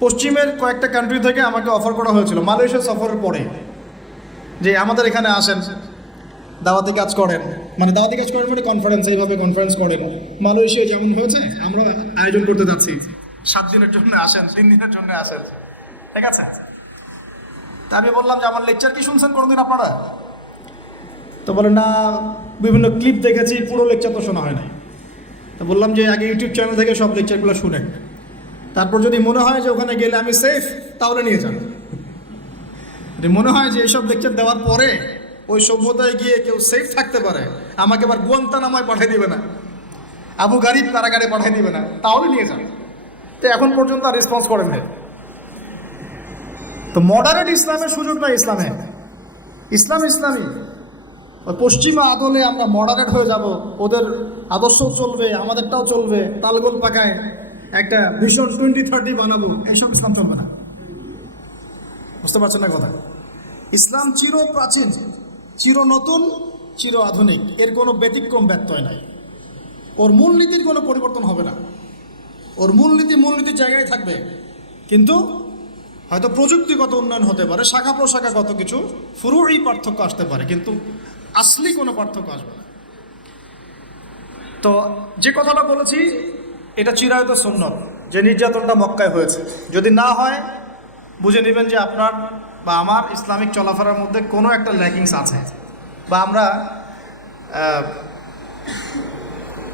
পশ্চিমের কয়েকটা কান্ট্রি থেকে আমাকে অফার করা হয়েছিল, মালয়েশিয়া সফরের পরে। যে আমাদের এখানে আসেন, দাওয়াতি কাজ করেন। মানে দাওয়াতি কাজ করেন মানে কনফারেন্স এইভাবে কনফারেন্স করেন। মালয়েশিয়া যেমন হয়েছে আমরা আয়োজন করতে যাচ্ছি। সাত দিনের জন্য আসেন, তিন দিনের জন্য আসেন। ঠিক আছে? তা আমি বললাম যে আমার লেকচার কি শুনছেন কোনোদিন আপনারা? তো বলে, না, বিভিন্ন ক্লিপ দেখেছি, পুরো লেকচার তো শোনা হয় নাই। তো বললাম যে, আগে ইউটিউব চ্যানেল থেকে সব লেকচারগুলো শুনেন। তারপর যদি মনে হয় যে ওখানে গেলে আমি সেফ তাহলে নিয়ে যান। যদি মনে হয় যে এইসব লেকচার দেওয়ার পরে ওই সভ্যতায় গিয়ে কেউ সেফ থাকতে পারে, আমাকে আবার গুয়ান্তানামায় পাঠিয়ে দিবে না, আবু গারিব কারাগারে পাঠিয়ে দিবে না, তাহলে নিয়ে যান। তো এখন পর্যন্ত আর রেসপন্স করেন নাই। তো মডারেট ইসলামের সুযোগ নাই ইসলামে। ইসলাম ইসলামী। পশ্চিমা আদলে আমরা মডারেট হয়ে যাব, ওদের আদর্শও চলবে, আমাদেরটাও চলবে, তালগোল পাকায়। একটা ভীষণ টোয়েন্টি থার্টি বানাবো এইসব ইসলাম চলবে না। বুঝতে পারছেন না কথা? ইসলাম চির প্রাচীন, চির নতুন, চির আধুনিক। এর কোনো ব্যতিক্রম ব্যত্যয় নাই। ওর মূলনীতির কোনো পরিবর্তন হবে না। ওর মূলনীতি মূলনীতির জায়গায় থাকবে। কিন্তু হয়তো প্রযুক্তিগত উন্নয়ন হতে পারে, শাখা প্রশাখাগত কিছু ফুরুই পার্থক্য আসতে পারে, কিন্তু আসলি কোনো পার্থক্য আসবে না। তো যে কথাটা বলেছি এটা চিরায়ত সুন্নত যে নির্যাতনটা মক্কায় হয়েছে। যদি না হয়, বুঝে নেবেন যে আপনার বা আমার ইসলামিক চলাফেরার মধ্যে কোনো একটা ল্যাকিংস আছে। বা আমরা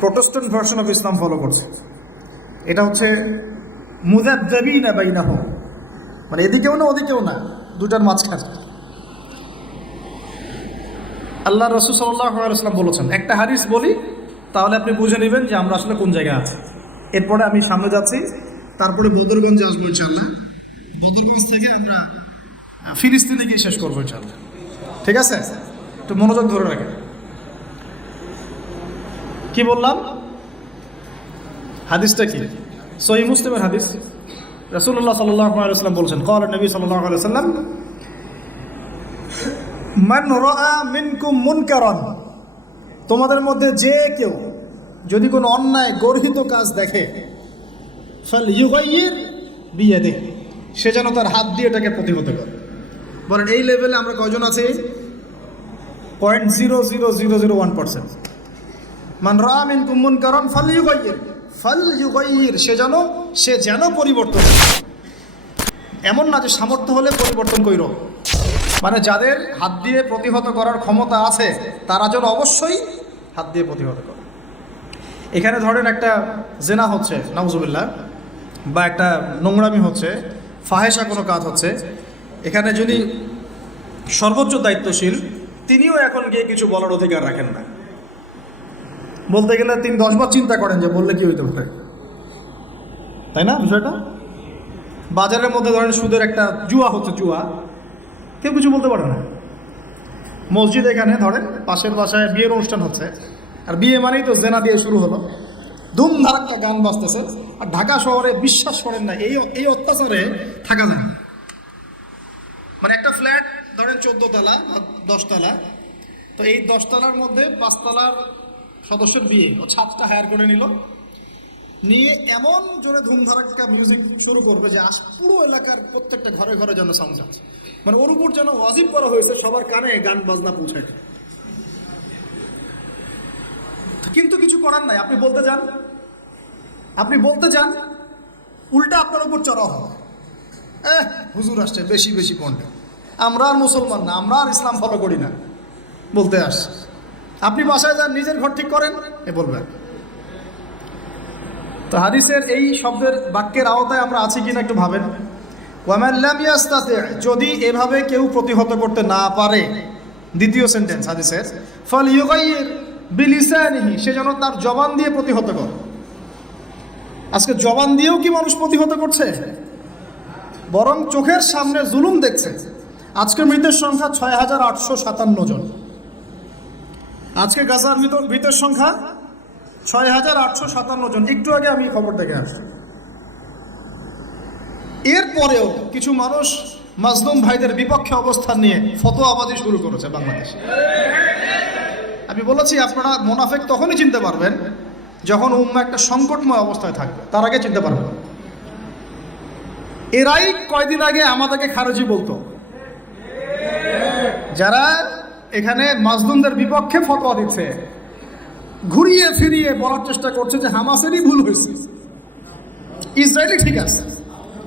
Protestant version of Islam follow করছি। এটা হচ্ছে মুদাবি না বাইনা হোক মানে এদিকেও না, ওদিকেও না দুটার মাঝখানে। আল্লাহ রসুল সাল্লাম বলেছেন, একটা হাদিস বলি, তাহলে আপনি বুঝে নেবেন যে আমরা আসলে কোন জায়গায় আছি। এরপরে আমি সামনে যাচ্ছি। তারপরে বদরগঞ্জে আসব ইনশাল্লাহ বদরগঞ্জ থেকে আমরা ফিলিস্তিনে গিয়ে শেষ করব ইনশাল্লাহ ঠিক আছে? একটু মনোযোগ ধরে রাখেন। কি বললাম? হাদিসটা কি? সহি মুসলিমের হাদিস। রসুল্লাহ সাল্লাম বলছেন কল নবী সাল্লাহ সাল্লাম মান রা মিনকুম মুনকারন। তোমাদের মধ্যে যে কেউ যদি কোনো অন্যায় গর্হিত কাজ দেখে ফল ইউগাইয়ের বিয়ে দে। সে যেন তার হাত দিয়ে এটাকে প্রতিহত করে। বলেন, এই লেভেলে আমরা কজন আছি? Point zero zero zero zero one percent মান ইন মিনকুম মুনকারন ফল ইউগাইয়ের ফল ইউগাইয়ের সে যেন সে যেন পরিবর্তন এমন না যে সামর্থ্য হলে পরিবর্তন কইর। মানে যাদের হাত দিয়ে প্রতিহত করার ক্ষমতা আছে, তারা যেন অবশ্যই হাত দিয়ে প্রতিহত করে। এখানে ধরেন একটা জেনা হচ্ছে, নাউজুবিল্লাহ, বা একটা নোংরামি হচ্ছে ফাহেসা কোনো কাজ হচ্ছে। এখানে যদি সর্বোচ্চ দায়িত্বশীল, তিনিও এখন গিয়ে কিছু বলার অধিকার রাখেন না। বলতে গেলে তিনি দশবার চিন্তা করেন যে বললে কি হইতে পারে। তাই না বিষয়টা? বাজারের মধ্যে ধরেন সুদের একটা জুয়া হচ্ছে, জুয়া। কেউ কিছু বলতে পারে না। মসজিদ এখানে ধরেন পাশের বাসায় বিয়ের অনুষ্ঠান হচ্ছে। আর বিয়ে মানেই তো জেনা দিয়ে শুরু হলো। ধুম ধারাক্কা গান বাজতেছে। আর ঢাকা শহরে বিশ্বাস করেন না, এই এই অত্যাচারে থাকা যায় মানে একটা ফ্ল্যাট, ধরেন চোদ্দ তলা দশতলা তো এই দশতলার মধ্যে পাঁচতলার সদস্যের বিয়ে, ও ছাদটা হায়ার করে নিল। নিয়ে এমন জোরে ধুমধারাক্কা মিউজিক শুরু করবে যে আস পুরো এলাকার প্রত্যেকটা ঘরে ঘরে যেন সাউন্ড মানে ওর উপর যেন ওয়াজিব করা হয়েছে, সবার কানে গান বাজনা পৌঁছায় কিন্তু কিছু করার নাই, আপনি বলতে যান। আপনি বলতে যান, উল্টা আপনার উপর চড়া হবে। এহ, হুজুর আসছে, বেশি বেশি পণ্ড আমরা আর মুসলমান না, আমরা আর ইসলাম ফলো করি না, বলতে আসছে। আপনি বাসায় যান, নিজের ঘর ঠিক করেন, এ বলবেন। তো হাদিসের এই শব্দের বাক্যের আওতায় আমরা আছি কিনা একটু ভাবেন। যদি এভাবে কেউ প্রতিহত করতে না পারে, দ্বিতীয় সেন্টেন্স হাদিসের। ফল ইউগাইয়ের বিলিসানিহি, সে যেন তার জবান দিয়ে প্রতিহত করে। আজকে জবান দিয়েও কি মানুষ প্রতিহত করছে? বরং চোখের সামনে জুলুম দেখছে। আজকে মৃতের সংখ্যা ছয় হাজার আটশো সাতান্ন জন। আজকে গাজার মৃত মৃতের সংখ্যা ছয় হাজার আটশো সাতান্ন জন। একটু আগে আমি খবর দেখে আসছি। এরপরেও কিছু মানুষ মাজলুম ভাইদের বিপক্ষে অবস্থান নিয়ে ফতোয়াবাজি শুরু করেছে বাংলাদেশে। আমি বলেছি, আপনারা মোনাফেক তখনই চিনতে পারবেন যখন উম্মা একটা সংকটময় অবস্থায় থাকবে। তার আগে চিনতে পারবেন। এরাই কয়দিন আগে আমাদেরকে খারজি বলতো। যারা এখানে মাজলুমদের বিপক্ষে ফতোয়া দিচ্ছে, ঘুরিয়ে ফিরিয়ে বলার চেষ্টা করছে যে হামাসেরই ভুল হয়েছে। ইসরায়েলি ঠিক আছে।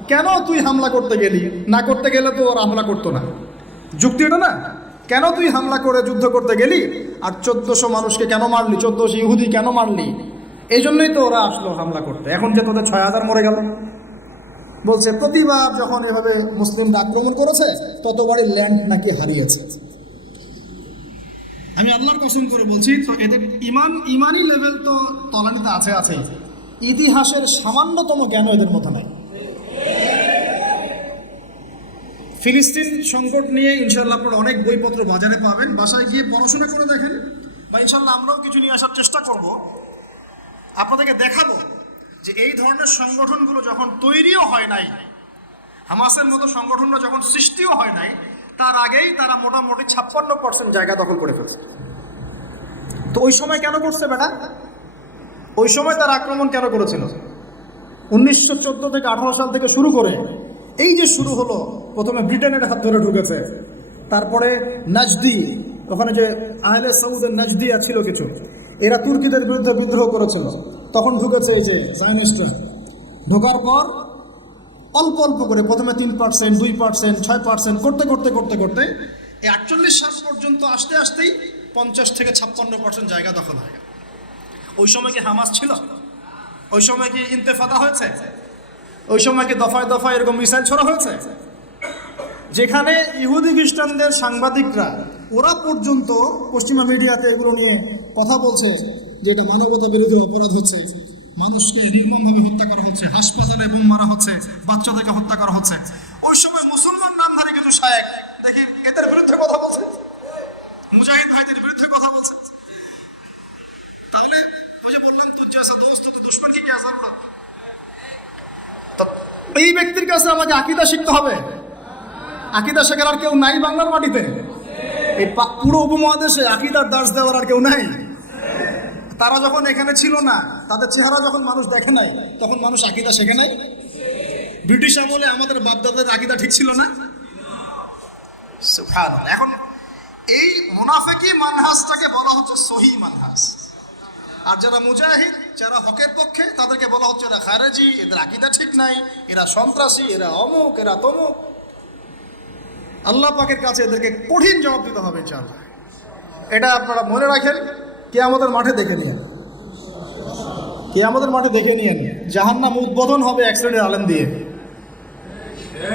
কেন তুই হামলা করতে গেলি? না করতে গেলে তো ওরা হামলা করতো না। যুক্তি এটা না? কেন তুই হামলা করে যুদ্ধ করতে গেলি? আর চোদ্দশো মানুষকে কেন মারলি? চোদ্দশো ইহুদি কেন মারলি? এই জন্যই তো ওরা আসলো হামলা করতে। এখন যে তোদের ছয় হাজার মরে গেল। বলছে, প্রতিবার যখন এভাবে মুসলিমরা আক্রমণ করেছে, ততবারই ল্যান্ড নাকি হারিয়েছে। আমি আল্লাহর কসম করে বলছি, তো এদের ইমান ইমানি লেভেল তো তলানিতে আছে আছে। ইতিহাসের সামান্যতম জ্ঞান এদের মধ্যে নাই। ফিলিস্তিন সংকট নিয়ে ইনশাল্লাহ আপনারা অনেক বইপত্র বাজারে পাবেন। বাসায় গিয়ে পড়াশোনা করে দেখেন। বা ইনশাল্লাহ আমরাও কিছু নিয়ে আসার চেষ্টা করব। আপনাদেরকে দেখাবো যে এই ধরনের সংগঠনগুলো যখন তৈরিও হয় নাই, হামাসের মতো সংগঠনটা যখন সৃষ্টিও হয় নাই, তার আগেই তারা মোটামুটি ছাপ্পান্ন পার্সেন্ট জায়গা দখল করে ফেলছে। তো ওই সময় কেন করছে বেটা? ওই সময় তার আক্রমণ কেন করেছিল? উনিশশো চোদ্দ থেকে আঠারো সাল থেকে শুরু করে এই যে শুরু হলো, প্রথমে ব্রিটেনের হাত ধরে ঢুকেছে, তারপরে নাজদি, ওখানে যে আহলে সৌদের নাজদিয়া ছিল কিছু, এরা তুর্কিদের বিরুদ্ধে বিদ্রোহ করেছিল। তখন ঢুকেছে এই যে জায়নিস্টরা। ঢোকার পর অল্প অল্প করে, প্রথমে তিন পার্সেন্ট দুই পার্সেন্ট ছয় পার্সেন্ট করতে করতে করতে করতে এই আটচল্লিশ সাল পর্যন্ত আসতে আসতেই পঞ্চাশ থেকে ছাপ্পান্ন পার্সেন্ট জায়গা দখল হয়ে গেল। ওই সময় কি হামাস ছিল? ওই সময় কি ইন্তেফাদা হয়েছে? ওই সময় কি দফায় দফায় এরকম মিসাইল ছড়া হয়েছে? যেখানে ইহুদি খ্রিস্টানদের সাংবাদিকরা, ওরা পর্যন্ত পশ্চিমা মিডিয়াতে এগুলো নিয়ে কথা বলছে, যে এটা মানবতা বিরোধী অপরাধ হচ্ছে। মানুষকে নির্মমভাবে হত্যা করা হচ্ছে, হাসপাতালে বোম মারা হচ্ছে, বাচ্চাদেরকে হত্যা করা হচ্ছে। ওই সময় মুসলমান নামধারী কিছু শায়েক, দেখি, এদের বিরুদ্ধে কথা বলছে? মুজাহিদ ভাইদের বিরুদ্ধে কথা বলছে? তাহলে ওই যে বললাম তুই জেসা দোস্ত, তো দুশ্মন কি কে আসার এই ব্যক্তির কাছে আমাকে আকিদা শিখতে হবে। আকিদা শেখার আর কেউ নাই বাংলার মাটিতে। এই পুরো উপমহাদেশে আকিদার দাস দেওয়ার আর কেউ নাই। তারা যখন এখানে ছিল না, তাদের চেহারা যখন মানুষ দেখে নাই, তখন মানুষ আকিদা শেখে নাই। ব্রিটিশ আমলে আমাদের বাপদাদের আকিদা ঠিক ছিল না। এখন এই মুনাফেকি মানহাজটাকে বলা হচ্ছে সহি মানহাজ। আর যারা মুজাহিদ, যারা হকের পক্ষে, তাদেরকে বলা হচ্ছে এরা খারেজি, এদের আকিদা ঠিক নাই, এরা সন্ত্রাসী, এরা অমুক, এরা তমুক। আল্লাহ পাকের কাছে এদেরকে কঠিন জবাব দিতে হবে ইনশাআল্লাহ। এটা আপনারা মনে রাখেন কে আমাদের মাঠে দেখে নিয়েন। কে আমাদের মাঠে দেখে নিয়েন, জাহান্নাম উদ্বোধন হবে শ্রেণির আলেম দিয়ে।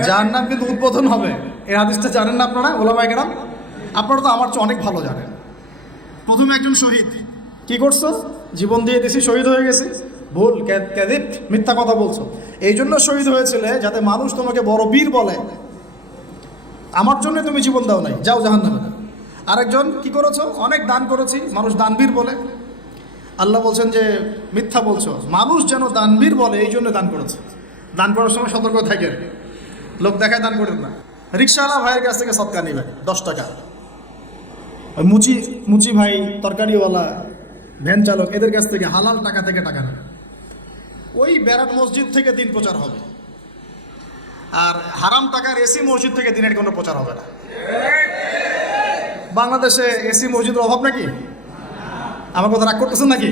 জাহান্নাম কিন্তু উদ্বোধন হবে। এই হাদিসটা জানেন না আপনারা ওলামাই কেরাম? আপনারা তো আমার চেয়ে অনেক ভালো জানেন। প্রথমে একজন শহীদ, কি করছ? জীবন দিয়ে দিছি, শহীদ হয়ে গেছি। ভুল ক্যা- ক্যাদিব মিথ্যা কথা বলছো। এই জন্য শহীদ হয়েছিলে যাতে মানুষ তোমাকে বড় বীর বলে। আমার জন্য তুমি জীবন দাও নাই, যাও জাহান নামে আরেকজন কি করেছ? অনেক দান করেছি, মানুষ দানবীর বলে। আল্লাহ বলছেন যে, মিথ্যা বলছো, মানুষ যেন দানবীর বলে, এই জন্য দান করেছে। দান করার সময় সতর্ক থাকেন। লোক দেখায় দান করেন না। রিক্সাওয়ালা ভাইয়ের কাছ থেকে সৎকার নেবেন, দশ টাকা। মুচি মুচি ভাই, তরকারিওয়ালা ভ্যান চালক, এদের কাছ থেকে হালাল টাকা থেকে টাকা নেন ওই ব্যারাক মসজিদ থেকে দিন প্রচার হবে। আর হারাম টাকার এসি মসজিদ থেকে দিনের কোনো প্রচার হবে না। বাংলাদেশে এসি মসজিদের অভাব নাকি? আমার কথা রাগ করতেছেন নাকি?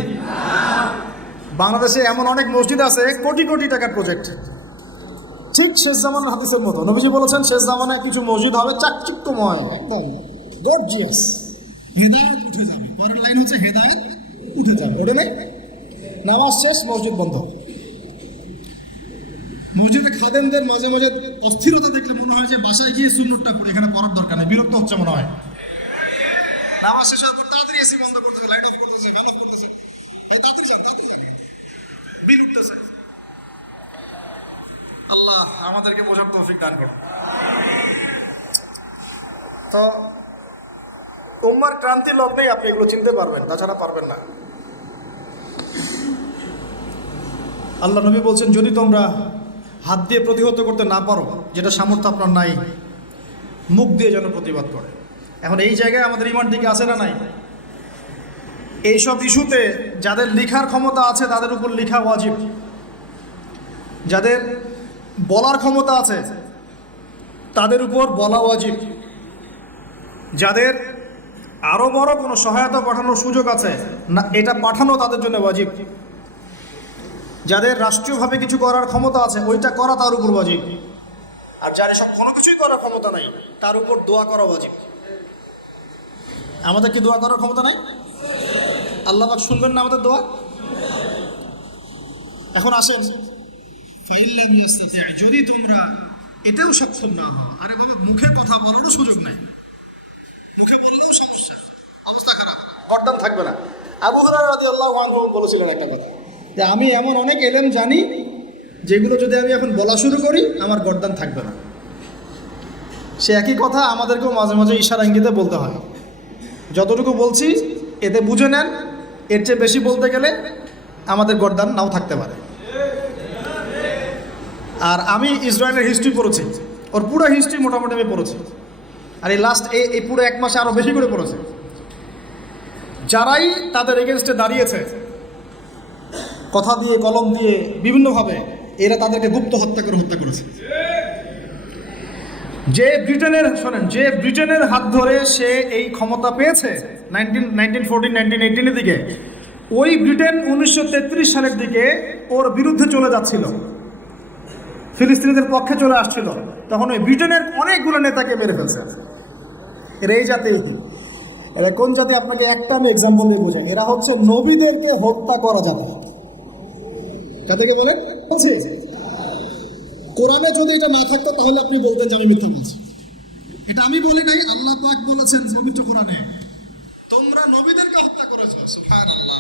বাংলাদেশে এমন অনেক মসজিদ আছে, কোটি কোটি টাকার প্রজেক্ট ঠিক শেষ জামানের হাদিসের মতো। নবীজি বলেছেন, শেষ জামানায় কিছু মসজিদ হবে চাকচিক্যময়, একদম গর্জিয়াস হেদায়ত উঠে যাবে। পরের লাইন হচ্ছে হেদায়ত। উঠে যাবে ওটা নেই? নামাজ শেষ, মসজিদ বন্ধ। মসজিদে খাদেমদের মাঝে মাঝে অস্থিরতা দেখলে মনে হয় যে বাসায় গিয়ে সুন্নতটা পড়ে এখানে পড়ার দরকার নেই, বিরক্ত হচ্ছে মনে হয়। নামাজ শেষ হওয়ার পর তাড়াতাড়ি এসি বন্ধ করতেছে লাইট অফ করতেছে ফ্যান অফ করতেছে। ভাই, তাড়াতাড়ি যান, তাড়াতাড়ি বিল উঠতেছে। আল্লাহ আমাদেরকে বোঝার তৌফিক দান করো তো উম্মার ক্রান্তি লগ্নেই আপনি এগুলো চিনতে পারবেন, তাছাড়া পারবেন না। আল্লাহ নবী বলছেন, যদি তোমরা হাত দিয়ে প্রতিহত করতে না পারো, যেটা সামর্থ্য আপনার নাই, মুখ দিয়ে যেন প্রতিবাদ করে। এখন এই জায়গায় আমাদের ইমান দিকে আছে না নাই? এইসব ইস্যুতে যাদের লিখার ক্ষমতা আছে, তাদের উপর লিখা ওয়াজিব। যাদের বলার ক্ষমতা আছে, তাদের উপর বলা ওয়াজিব। যাদের আরও বড় কোনো সহায়তা পাঠানোর সুযোগ আছে? না, এটা পাঠানো তাদের জন্য ওয়াজিব। যাদের রাষ্ট্রীয়ভাবে কিছু করার ক্ষমতা আছে, ওইটা করা তার উপর ওয়াজিব। আর যার এসব কোনো কিছুই করার ক্ষমতা নাই, তার উপর দোয়া করা ওয়াজিব। আমাদের কি দোয়া করার ক্ষমতা নাই? আল্লাহ শুনবেন না আমাদের দোয়া? এখন আসেন। যদি তোমরা এটাও সক্ষম না হও, আরে বাবা মুখে কথা বলারও সুযোগ নেই। খারাপ গর্দান থাকবে না। আবু হুরায়রা রাদিয়াল্লাহু আনহু বলেছিলেন একটা কথা। যে আমি এমন অনেক এলেম জানি, যেগুলো যদি আমি এখন বলা শুরু করি, আমার গরদান থাকবে না। সে একই কথা আমাদেরকেও মাঝে মাঝে ইশারা ইঙ্গিতে বলতে হয়। যতটুকু বলছি, এতে বুঝে নেন, এর চেয়ে বেশি বলতে গেলে আমাদের গরদান নাও থাকতে পারে। আর আমি ইসরায়েলের হিস্ট্রি পড়েছি। ওর পুরো হিস্ট্রি মোটামুটি আমি পড়েছি। আর এই লাস্ট এই পুরো এক মাসে আরও বেশি করে পড়েছে। যারাই তাদের এগেনস্টে দাঁড়িয়েছে, কথা দিয়ে, কলম দিয়ে, বিভিন্নভাবে এরা তাদেরকে গুপ্ত হত্যা করে হত্যা করেছে। যে ব্রিটেনের, শোনেন, যে ব্রিটেনের হাত ধরে সে এই ক্ষমতা পেয়েছে নাইনটিন নাইনটিন ফোরটিন নাইনটিন এইটিনের দিকে, ওই ব্রিটেন উনিশশো তেত্রিশ সালের দিকে ওর বিরুদ্ধে চলে যাচ্ছিল। ফিলিস্তিনিদের পক্ষে চলে আসছিল। তখন ওই ব্রিটেনের অনেকগুলো নেতাকে মেরে ফেলছে। এরা এই জাতি এরা কোন জাতি? আপনাকে একটা আমি এক্সাম্পল দিয়ে বোঝাই। এরা হচ্ছে নবীদেরকে হত্যা করা জাতি। কাদেরকে বলেন? বলছি। কোরআনে যদি এটা না থাকতো, তাহলে আপনি বলতেন যে আমি মিথ্যা বলছি। এটা আমি বলি নাই, আল্লাহ পাক বলেছেন পবিত্র কোরআনে। তোমরা নবীদেরকে হত্যা করেছ। সুবহানাল্লাহ।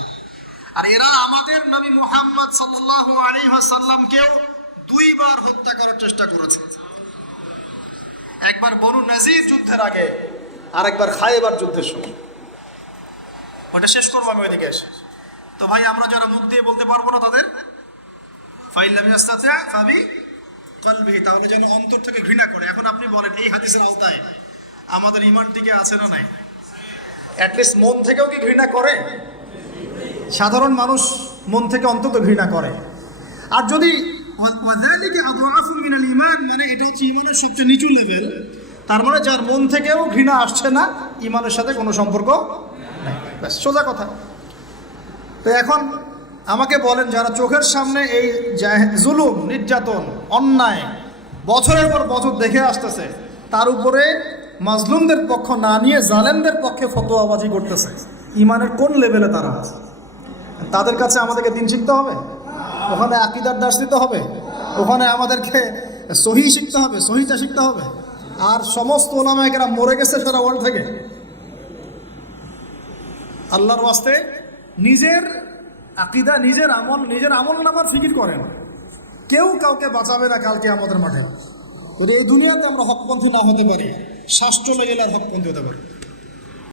আর এরা আমাদের নবী মুহাম্মদ সাল্লাল্লাহু আলাইহি ওয়াসাল্লামকেও দুইবার হত্যা করার চেষ্টা করেছে। একবার বনু নাজির যুদ্ধের আগে। আর একবার খাইবার যুদ্ধের সময়। ওটা শেষ করব আমি ওইদিকে এসে। তো ভাই আমরা যারা মুখ দিয়ে বলতে পারব না তাদের ফাইল্লামি আস্তাতে ফাবি কলবিহি তাহলে যেন অন্তর থেকে ঘৃণা করে। এখন আপনি বলেন এই হাদিসের আওতায় আমাদের ইমান টিকে আছে না নাই? অ্যাটলিস্ট মন থেকেও কি ঘৃণা করে? সাধারণ মানুষ মন থেকে অন্তত ঘৃণা করে। আর যদি মানে এটা হচ্ছে ঈমানের সবচেয়ে নিচু লেভেল তার মানে যার মন থেকেও ঘৃণা আসছে না ঈমানের সাথে কোনো সম্পর্ক নাই। ব্যাস, সোজা কথা। তো এখন আমাকে বলেন, যারা চোখের সামনে এই জুলুম, নির্যাতন, অন্যায় বছরের পর বছর দেখে আসতেছে, তার উপরে মাজলুমদের পক্ষ না নিয়ে জালেমদের পক্ষে ফতোয়াবাজি করতেছে, ইমানের কোন লেভেলে তারা আছে? তাদের কাছে আমাদেরকে দিন শিখতে হবে? ওখানে আকিদার দাস দিতে হবে? ওখানে আমাদেরকে সহি শিখতে হবে সহিটা শিখতে হবে? আর সমস্ত ওলামায়কেরা মরে গেছে তারা ওয়ার্ল্ড থেকে। আল্লাহর ওয়াস্তে নিজের আকিদা, নিজের আমল নিজের আমল নামার ফিকির করেন। কেউ কাউকে বাঁচাবে না কালকে আমাদের মাঠে। এই দুনিয়াতে আমরা হকপন্থী না হতে পারি, স্বাস্থ্য চলে গেলে আর হকপন্থী হতে পারি।